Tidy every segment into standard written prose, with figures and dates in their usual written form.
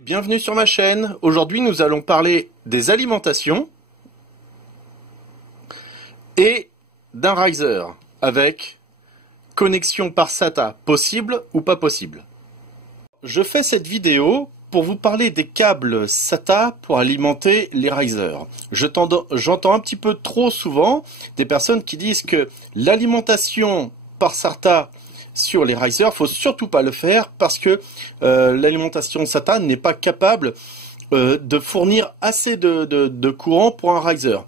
Bienvenue sur ma chaîne. Aujourd'hui, nous allons parler des alimentations et d'un riser avec connexion par SATA possible ou pas possible. Je fais cette vidéo pour vous parler des câbles SATA pour alimenter les risers. J'entends un petit peu trop souvent des personnes qui disent que l'alimentation par SATA sur les risers, faut surtout pas le faire parce que l'alimentation SATA n'est pas capable de fournir assez de courant pour un riser.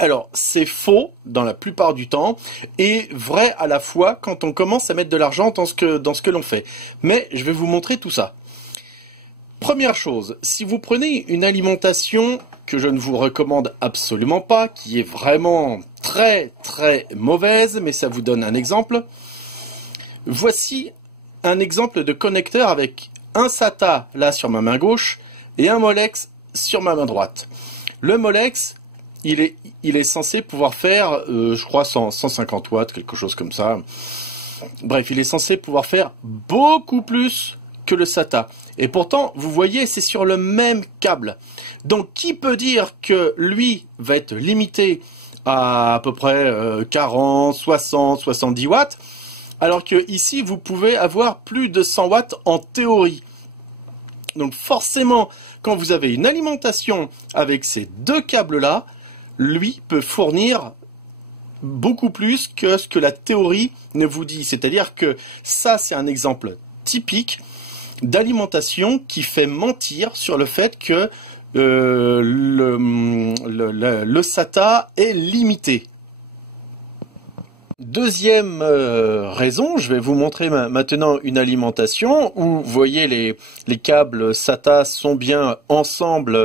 Alors, c'est faux dans la plupart du temps et vrai à la fois quand on commence à mettre de l'argent dans ce que l'on fait. Mais je vais vous montrer tout ça. Première chose, si vous prenez une alimentation que je ne vous recommande absolument pas, qui est vraiment très mauvaise, mais ça vous donne un exemple. Voici un exemple de connecteur avec un SATA là sur ma main gauche et un Molex sur ma main droite. Le Molex, il est censé pouvoir faire, je crois, 150 watts, quelque chose comme ça. Bref, il est censé pouvoir faire beaucoup plus que le SATA. Et pourtant, vous voyez, c'est sur le même câble. Donc, qui peut dire que lui va être limité à peu près 40, 60, 70 watts, alors que ici, vous pouvez avoir plus de 100 watts en théorie. Donc, forcément, quand vous avez une alimentation avec ces deux câbles-là, lui peut fournir beaucoup plus que ce que la théorie ne vous dit. C'est-à-dire que ça, c'est un exemple typique d'alimentation qui fait mentir sur le fait que le SATA est limité. Deuxième raison, je vais vous montrer maintenant une alimentation où vous voyez les câbles SATA sont bien ensemble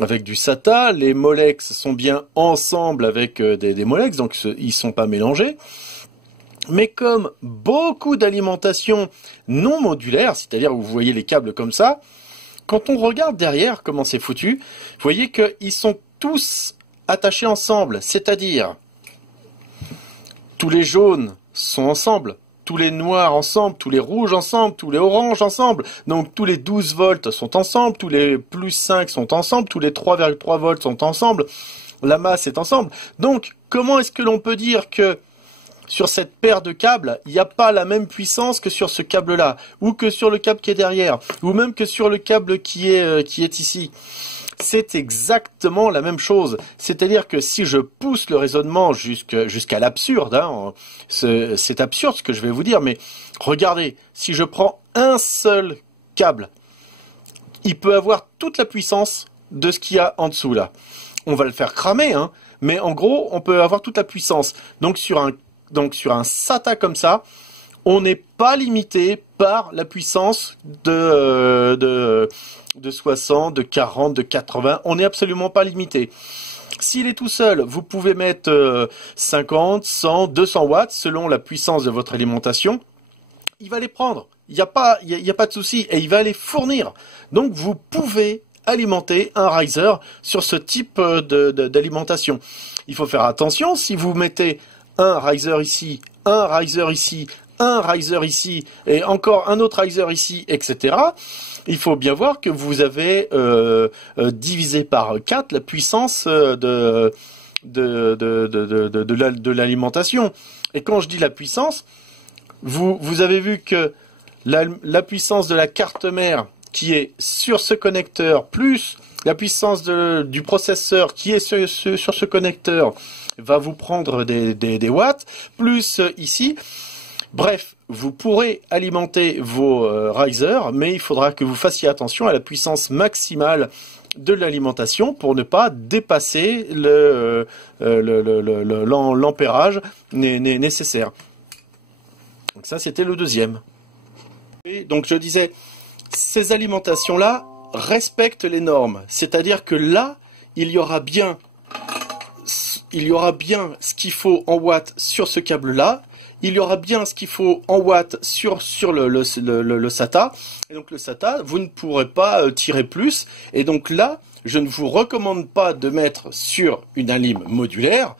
avec du SATA, les Molex sont bien ensemble avec des Molex, donc ils ne sont pas mélangés. Mais comme beaucoup d'alimentations non modulaires, c'est-à-dire où vous voyez les câbles comme ça, quand on regarde derrière comment c'est foutu, vous voyez qu'ils sont tous attachés ensemble, c'est-à-dire tous les jaunes sont ensemble, tous les noirs ensemble, tous les rouges ensemble, tous les oranges ensemble. Donc tous les 12 volts sont ensemble, tous les plus 5 sont ensemble, tous les 3,3 volts sont ensemble, la masse est ensemble. Donc comment est-ce que l'on peut dire que sur cette paire de câbles, il n'y a pas la même puissance que sur ce câble-là, ou que sur le câble qui est derrière, ou même que sur le câble qui est ici. C'est exactement la même chose. C'est-à-dire que si je pousse le raisonnement jusqu'à l'absurde, hein, c'est absurde ce que je vais vous dire, mais regardez, si je prends un seul câble, il peut avoir toute la puissance de ce qu'il y a en dessous là. On va le faire cramer, hein, mais en gros, on peut avoir toute la puissance. Donc sur un SATA comme ça, on n'est pas limité par la puissance de 60, de 40, de 80. On n'est absolument pas limité. S'il est tout seul, vous pouvez mettre 50, 100, 200 watts selon la puissance de votre alimentation. Il va les prendre. Il n'y a pas de souci et il va les fournir. Donc vous pouvez alimenter un riser sur ce type d'alimentation. Il faut faire attention si vous mettez un riser ici, un riser ici, un riser ici, et encore un autre riser ici, etc. Il faut bien voir que vous avez divisé par 4 la puissance de l'alimentation. Et quand je dis la puissance, vous avez vu que la puissance de la carte mère qui est sur ce connecteur, plus la puissance du processeur qui est sur ce connecteur, va vous prendre des watts, plus ici. Bref, vous pourrez alimenter vos risers, mais il faudra que vous fassiez attention à la puissance maximale de l'alimentation pour ne pas dépasser l'ampérage nécessaire. Donc ça, c'était le deuxième. Et donc je disais, ces alimentations-là respectent les normes. C'est-à-dire que là, il y aura bien ce qu'il faut en watts sur ce câble-là. Il y aura bien ce qu'il faut en watts sur le SATA. Et donc le SATA, vous ne pourrez pas tirer plus. Et donc là, je ne vous recommande pas de mettre sur une alim modulaire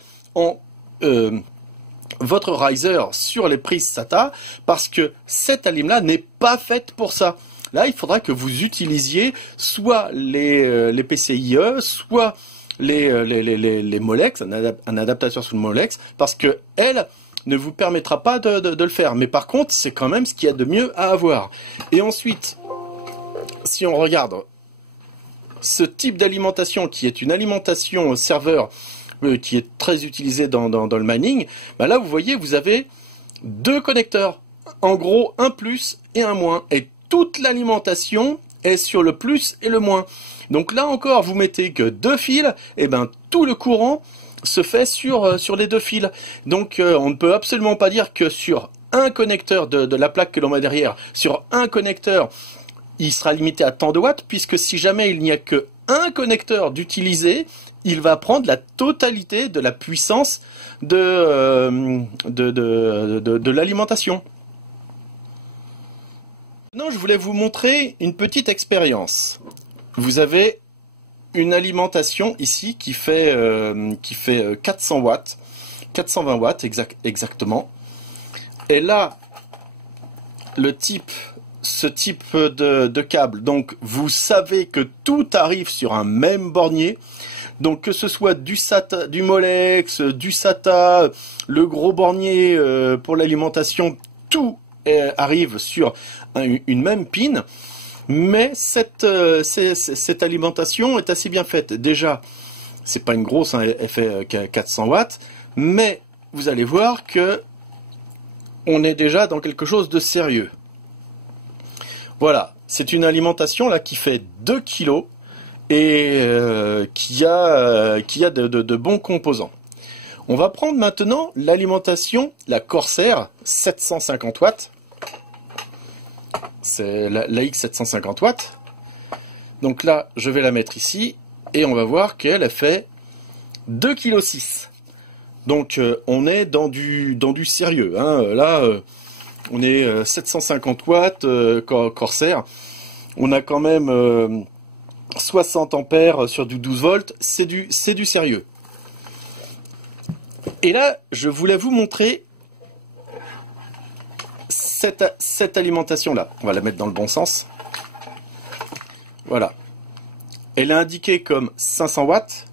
votre riser sur les prises SATA parce que cette alim-là n'est pas faite pour ça. Là, il faudra que vous utilisiez soit les PCIe, soit les Molex, un adaptateur sous le Molex, parce que elle ne vous permettra pas de le faire. Mais par contre, c'est quand même ce qu'il y a de mieux à avoir. Et ensuite, si on regarde ce type d'alimentation, qui est une alimentation serveur, qui est très utilisée dans le mining, bah là, vous voyez, vous avez deux connecteurs. En gros, un plus et un moins. Et toute l'alimentation est sur le plus et le moins. Donc là encore, vous mettez que deux fils, et ben tout le courant se fait sur les deux fils. Donc on ne peut absolument pas dire que sur un connecteur de la plaque que l'on met derrière, sur un connecteur, il sera limité à tant de watts, puisque si jamais il n'y a que un connecteur d'utiliser, il va prendre la totalité de la puissance de l'alimentation. Maintenant, je voulais vous montrer une petite expérience. Vous avez une alimentation ici qui fait 400 watts, 420 watts exactement. Et là, ce type de câble, donc vous savez que tout arrive sur un même bornier. Donc que ce soit du SATA, du Molex, du SATA, le gros bornier pour l'alimentation, tout arrive sur une même pin, mais cette alimentation est assez bien faite. Déjà, c'est pas une grosse, hein, elle fait 400 watts, mais vous allez voir que on est déjà dans quelque chose de sérieux. Voilà, c'est une alimentation là qui fait 2 kg et qui a de bons composants. On va prendre maintenant l'alimentation, la Corsair 750 watts. C'est la X750 watts. Donc là, je vais la mettre ici et on va voir qu'elle fait 2,6 kg. Donc on est dans du sérieux. Hein. Là, on est 750 watts Corsair. On a quand même 60 ampères sur du 12 volts. C'est du sérieux. Et là, je voulais vous montrer cette alimentation-là. On va la mettre dans le bon sens. Voilà. Elle est indiquée comme 500 watts,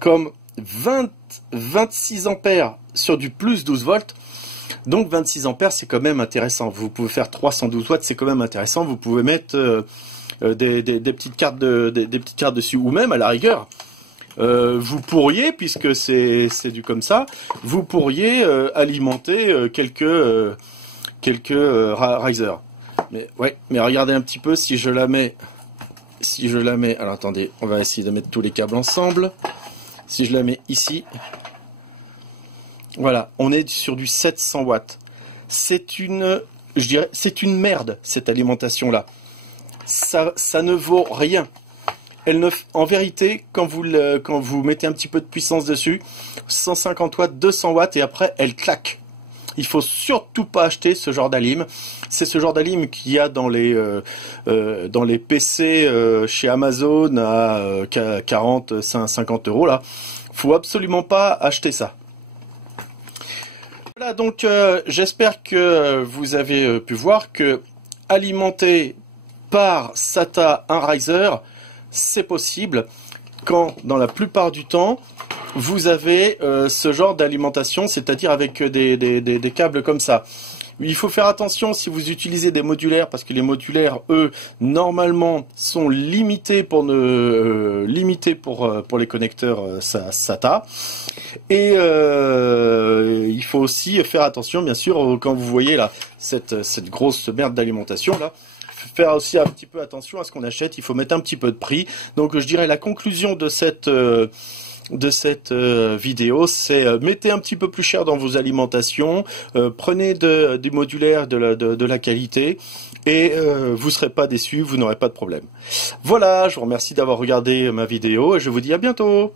comme 26 ampères sur du plus 12 volts. Donc 26 ampères, c'est quand même intéressant. Vous pouvez faire 312 watts, c'est quand même intéressant. Vous pouvez mettre des petites cartes dessus, ou même à la rigueur. Vous pourriez, puisque c'est du comme ça, vous pourriez alimenter quelques risers. Mais ouais, mais regardez un petit peu si je la mets. Alors attendez, on va essayer de mettre tous les câbles ensemble. Si je la mets ici, voilà, on est sur du 700 watts. C'est une merde cette alimentation là. Ça ne vaut rien. En vérité, quand vous mettez un petit peu de puissance dessus, 150 watts, 200 watts, et après, elle claque. Il faut surtout pas acheter ce genre d'alim. C'est ce genre d'alim qu'il y a dans les PC chez Amazon à 40, 50 euros là. Faut absolument pas acheter ça. Voilà, donc j'espère que vous avez pu voir que alimenter par SATA un riser, c'est possible quand, dans la plupart du temps, vous avez ce genre d'alimentation, c'est-à-dire avec des câbles comme ça. Il faut faire attention si vous utilisez des modulaires, parce que les modulaires, eux, normalement, sont limités pour les connecteurs SATA. Et il faut aussi faire attention, bien sûr, quand vous voyez là cette grosse merde d'alimentation là. Faire aussi un petit peu attention à ce qu'on achète, il faut mettre un petit peu de prix. Donc je dirais la conclusion de cette vidéo, c'est mettez un petit peu plus cher dans vos alimentations, prenez du modulaire de la qualité et vous serez pas déçus, vous n'aurez pas de problème. Voilà, je vous remercie d'avoir regardé ma vidéo et je vous dis à bientôt.